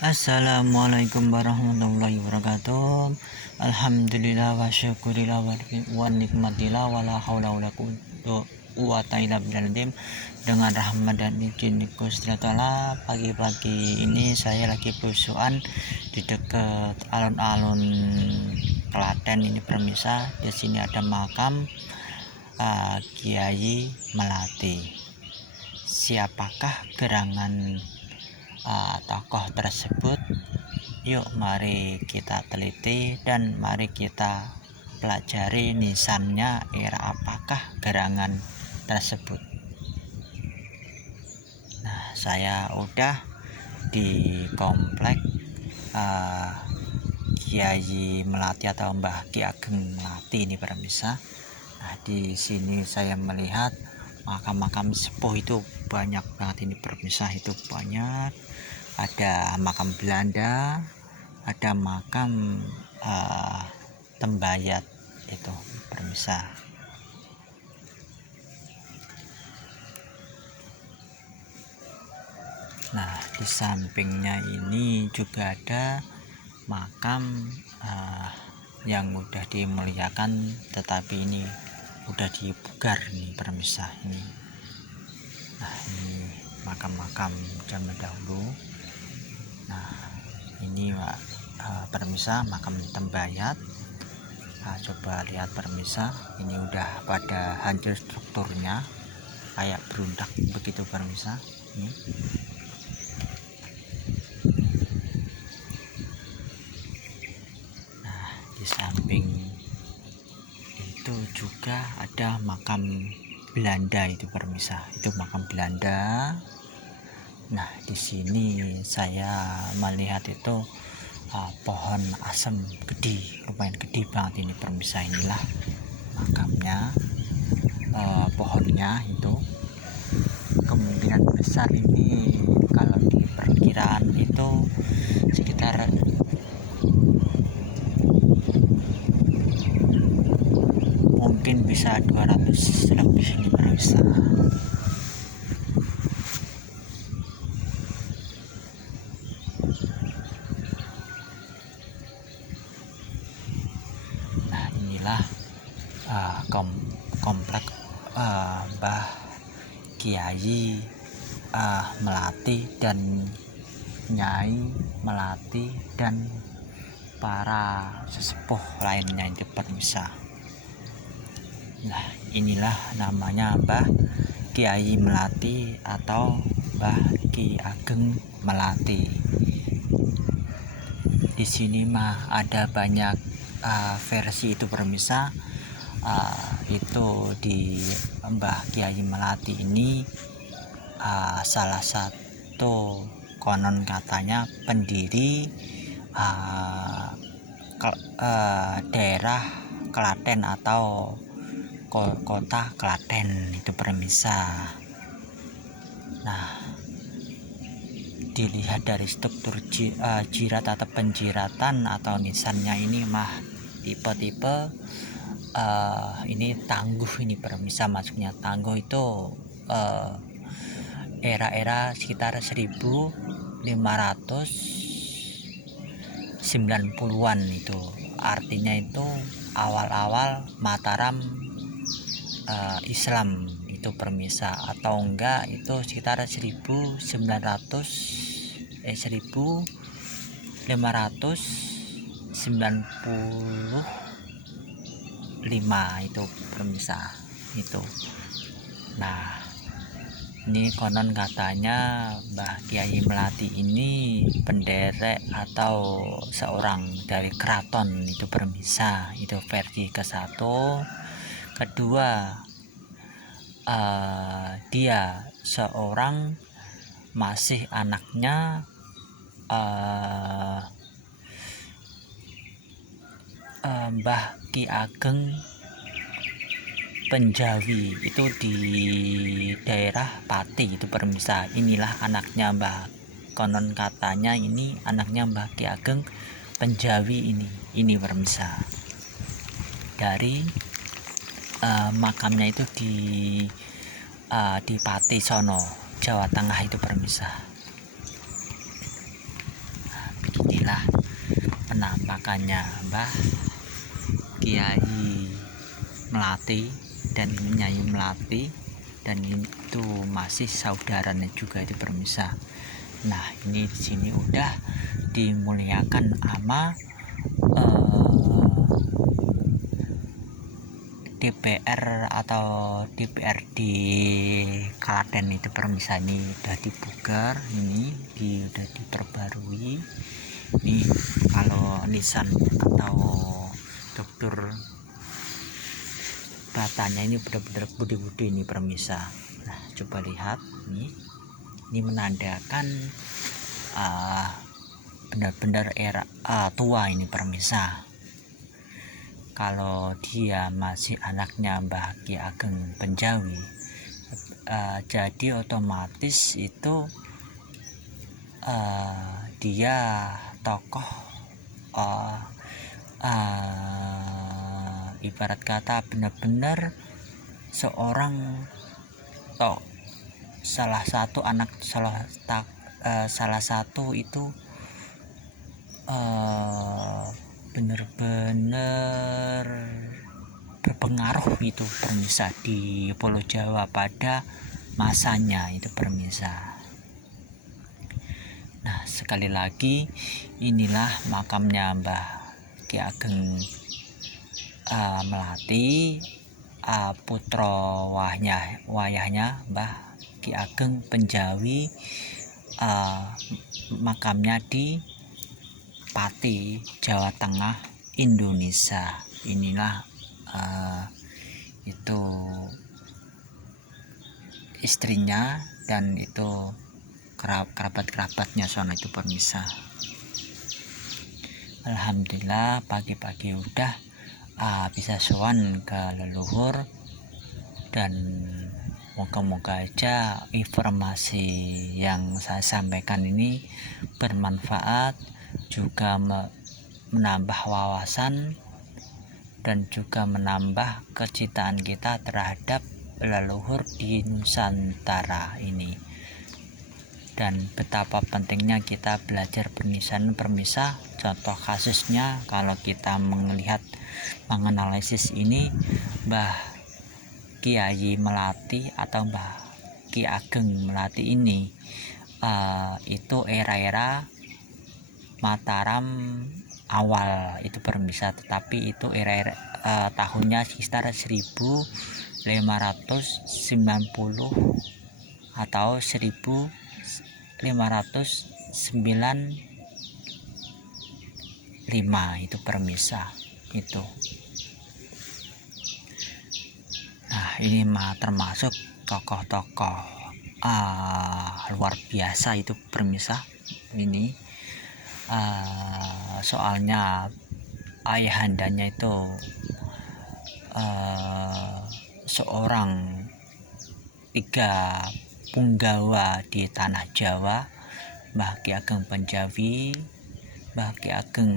Assalamualaikum warahmatullahi wabarakatuh. Alhamdulillah wa syukurillah wa nikmatillah wa la haula wa la quwwata illa billah. Dengan rahmat dan izin Gusti Allah, pagi-pagi ini saya lagi berusuhan di dekat alun-alun Klaten ini permisa. Di sini ada makam Kiai Melati. Siapakah gerangan tokoh tersebut? Yuk mari kita teliti dan mari kita pelajari nisannya, era apakah gerangan tersebut. Nah, saya udah di komplek Kiai Melati atau Mbah Ki Ageng Melati ini permisa. Nah, di sini saya melihat makam-makam sepuh itu banyak banget ini permisa, itu banyak. Ada makam Belanda, ada makam Tembayat itu permisa. Nah, di sampingnya ini juga ada makam yang udah dimuliakan, tetapi ini udah dibugar nih permisa ini. Nah, ini makam-makam zaman dahulu. Nah, ini permisa makam Tembayat. Nah, coba lihat permisa, ini udah pada hancur strukturnya, kayak berundak begitu permisa. Ini. Nah, di samping itu juga ada makam Belanda itu permisa, itu makam Belanda. Nah, di sini saya melihat itu pohon asem gede, lumayan gede banget ini permisa. Inilah makamnya, pohonnya itu kemungkinan besar ini kalau di perkiraan itu sekitar mungkin bisa 200 lebih ini permisa. Nah, inilah komplek Mbah Kiai Melati dan Nyai Melati dan para sesepuh lainnya itu permisa. Nah, inilah namanya Mbah Kiai Melati atau Mbah Ki Ageng Melati. Di sini mah ada banyak versi itu permisa. Itu di Mbah Kiai Melati ini salah satu konon katanya pendiri daerah Klaten atau kota Klaten itu permisa. Nah, dilihat dari struktur jirat atau penjiratan atau nisannya ini mah tipe-tipe ini tangguh ini permisa, masuknya tangguh itu era-era sekitar 1590-an itu, artinya itu awal-awal Mataram Islam itu permisa, atau enggak itu sekitar 1595 itu permisa itu. Nah, ini konon katanya Mbah Kiai Melati ini penderek atau seorang dari keraton itu permisa, itu versi ke satu. Kedua, dia seorang masih anaknya Mbah Ki Ageng Penjawi itu di daerah Pati itu permisa. Inilah anaknya Mbah, konon katanya ini anaknya Mbah Ki Ageng Penjawi ini permisa. Dari makamnya itu di Pati sono, Jawa Tengah itu permisa. inilah penampakannya Mbah Kiai Melati dan Nyai Melati, dan itu masih saudaranya juga itu permisa. Nah ini di sini udah dimuliakan sama DPR atau DPRD Klaten itu permisa. Ini udah dibugar, ini udah diperbarui. Ini kalau nisan atau struktur batanya ini benar-benar budi-budi ini permisa. Nah coba lihat ini menandakan benar-benar era tua ini permisa. Kalau dia masih anaknya Mbah Ki Ageng Penjawi, jadi otomatis itu dia tokoh ibarat kata benar-benar seorang salah satu itu benar-benar berpengaruh itu permisa di Pulau Jawa pada masanya itu permisa. Nah sekali lagi inilah makamnya Mbah Ki Ageng Melati, putra wayahnya Mbah Ki Ageng Penjawi, makamnya di Pati, Jawa Tengah, Indonesia. Inilah itu istrinya dan itu kerabat-kerabatnya sono itu permisa. Alhamdulillah pagi-pagi udah bisa sowan ke leluhur, dan moga-moga aja informasi yang saya sampaikan ini bermanfaat, juga menambah wawasan dan juga menambah kecintaan kita terhadap leluhur di Nusantara ini, dan betapa pentingnya kita belajar bernisan permisa. Contoh kasusnya kalau kita melihat menganalisis ini, Mbah Kiai Melati atau Mbah Ki Ageng Melati ini itu era-era Mataram awal itu permisa, tetapi itu era tahunnya sekitar 1590 atau 1595 itu permisa itu. Nah ini mah termasuk tokoh-tokoh luar biasa itu permisa ini. Soalnya ayahandanya itu seorang 3 punggawa di tanah Jawa, Mbah Ki Ageng Penjawi, Mbah Ki Ageng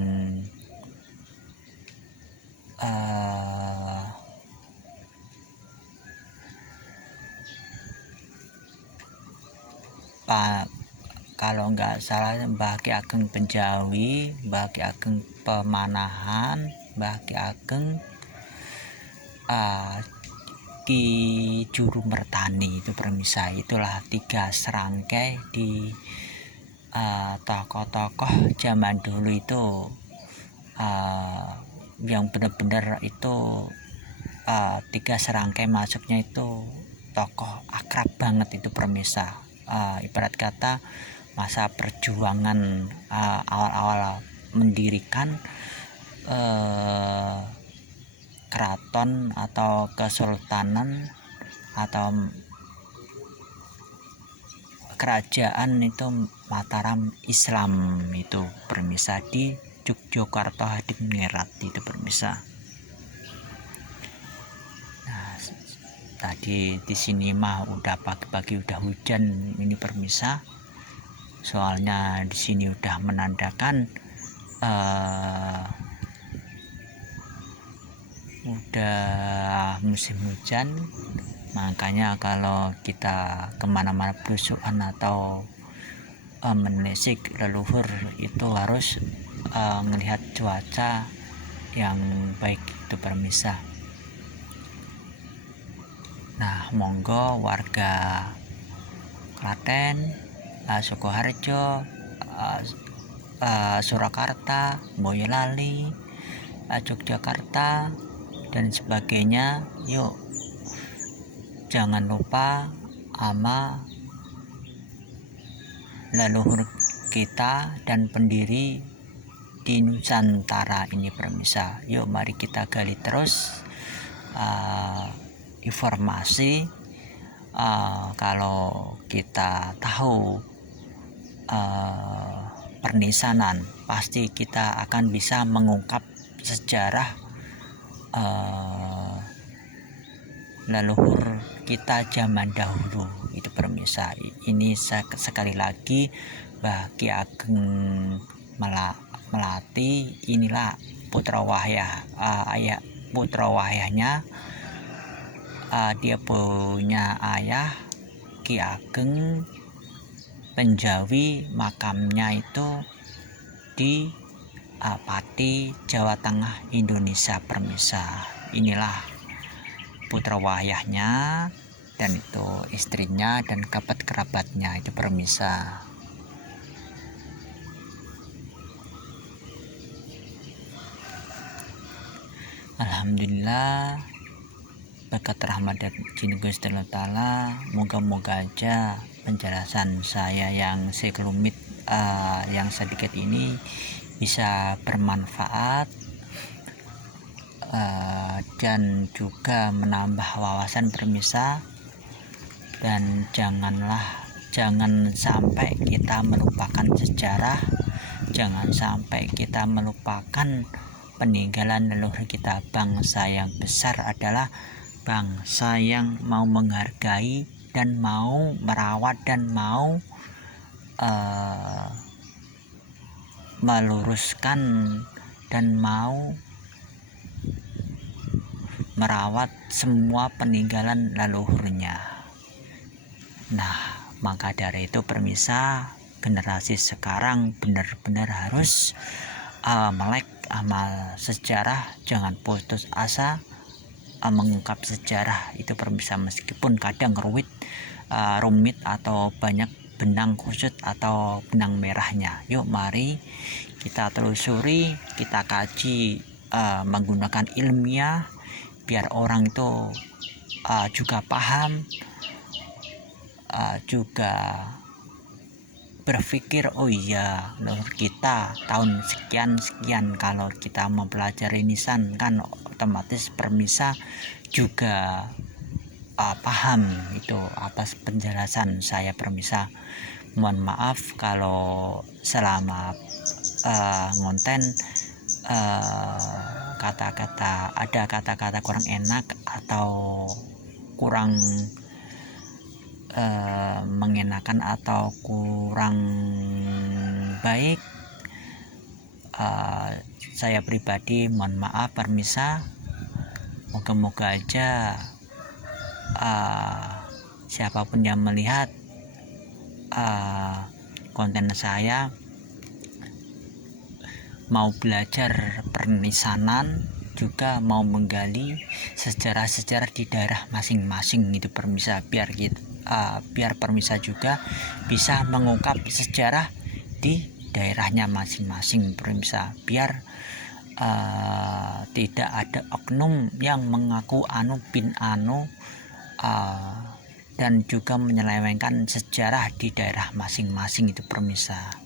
kalau nggak salah Mbah Ki Ageng Penjawi, Mbah Ki Ageng Pemanahan, Mbah Ki Ageng Ki Juru Mertani itu permisa. Itulah 3 serangkai di tokoh-tokoh zaman dulu itu yang benar-benar itu 3 serangkai masuknya itu tokoh akrab banget itu permisa. Ibarat kata masa perjuangan awal-awal mendirikan keraton atau kesultanan atau kerajaan itu Mataram Islam itu permisa di Yogyakarta Hadiningrat itu permisa. Nah, tadi di sini mah udah pagi-pagi udah hujan ini permisa. Soalnya di sini udah menandakan udah musim hujan, makanya kalau kita kemana-mana belusukan atau menelisik leluhur itu harus melihat cuaca yang baik itu permisa. Nah, monggo warga Klaten, Sukoharjo, Surakarta, Boyolali, Yogyakarta dan sebagainya, yuk jangan lupa ama leluhur kita dan pendiri di Nusantara ini permisa. Yuk mari kita gali terus informasi. Kalau kita tahu pernisanan, pasti kita akan bisa mengungkap sejarah leluhur kita zaman dahulu itu permisa. Ini sekali lagi Ki Ageng Melati, inilah putra wahyahnya. Dia punya ayah Ki Ageng Penjawi, makamnya itu di Pati, Jawa Tengah, Indonesia permisa. Inilah putra wahyahnya dan itu istrinya dan kerabat-kerabatnya itu permisa. Alhamdulillah, berkat rahmat dan izin Gusti Allah Ta'ala, moga-moga aja penjelasan saya yang sekelumit yang sedikit ini bisa bermanfaat dan juga menambah wawasan permisa. Dan jangan sampai kita melupakan sejarah, jangan sampai kita melupakan peninggalan leluhur kita. Bangsa yang besar adalah bangsa yang mau menghargai dan mau merawat dan mau meluruskan dan mau merawat semua peninggalan leluhurnya. Nah, maka dari itu permisa, generasi sekarang benar-benar harus melek amal sejarah, jangan putus asa mengungkap sejarah itu permisa, meskipun kadang rumit atau banyak benang kusut atau benang merahnya. Yuk mari kita telusuri, kita kaji menggunakan ilmiah biar orang itu juga paham, juga berpikir, oh iya leluhur kita tahun sekian kalau kita mempelajari nisan kan otomatis permisa juga paham itu atas penjelasan saya permisa. Mohon maaf kalau selama ngonten ada kata-kata kurang enak atau kurang mengenakan atau kurang baik, saya pribadi mohon maaf permisa. Moga-moga aja siapapun yang melihat konten saya mau belajar pernisanan, juga mau menggali sejarah-sejarah di daerah masing-masing itu permisa, biar permisa juga bisa mengungkap sejarah di daerahnya masing-masing permisa, biar tidak ada oknum yang mengaku anu bin anu dan juga menyelewengkan sejarah di daerah masing-masing itu permisa.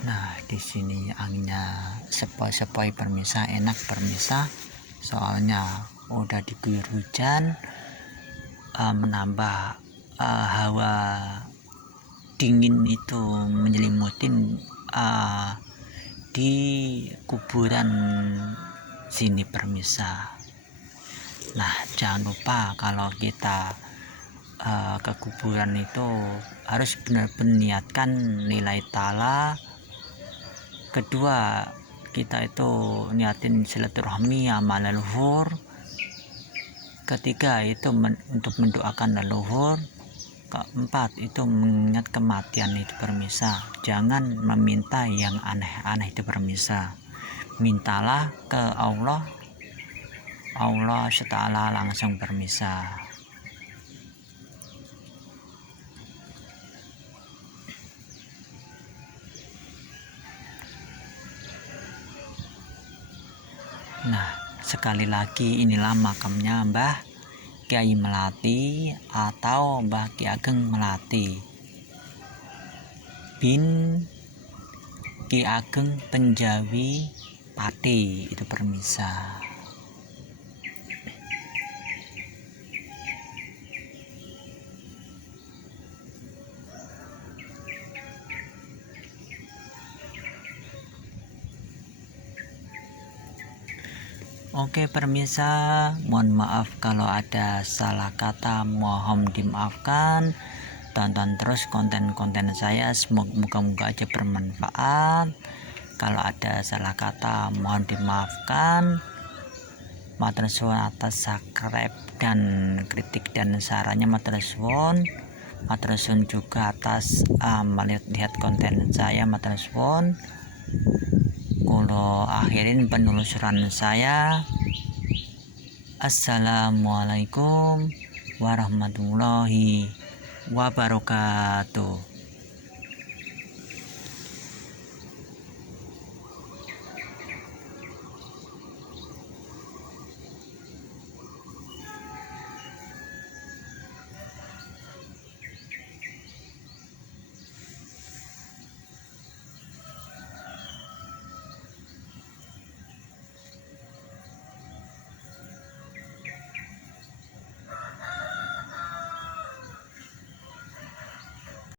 Nah, di sini anginnya sepoi-sepoi permisa, enak permisa, soalnya udah diguyur hujan, menambah hawa dingin itu menyelimutin di kuburan sini permisa. Nah, jangan lupa kalau kita ke kuburan itu harus benar-benar niatkan nilai ta'ala. Kedua, kita itu niatin silaturahmi sama leluhur. ketiga itu untuk mendoakan leluhur. Keempat itu mengingat kematian itu permisa. Jangan meminta yang aneh-aneh itu permisa. Mintalah ke Allah SWT langsung permisa. Nah, sekali lagi inilah makamnya Mbah Kyai Melati atau Mbah Ki Ageng Melati bin Ki Ageng Penjawi Pati itu permisa. Oke permisa, mohon maaf kalau ada salah kata, mohon dimaafkan. Tonton terus konten-konten saya, moga-moga aja bermanfaat. Kalau ada salah kata mohon dimaafkan. Matur suwun atas subscribe dan kritik dan sarannya, matur suwun. Matur suwun juga atas melihat konten saya, matur suwun. Kulo akhirin penelusuran saya. Assalamualaikum warahmatullahi wabarakatuh.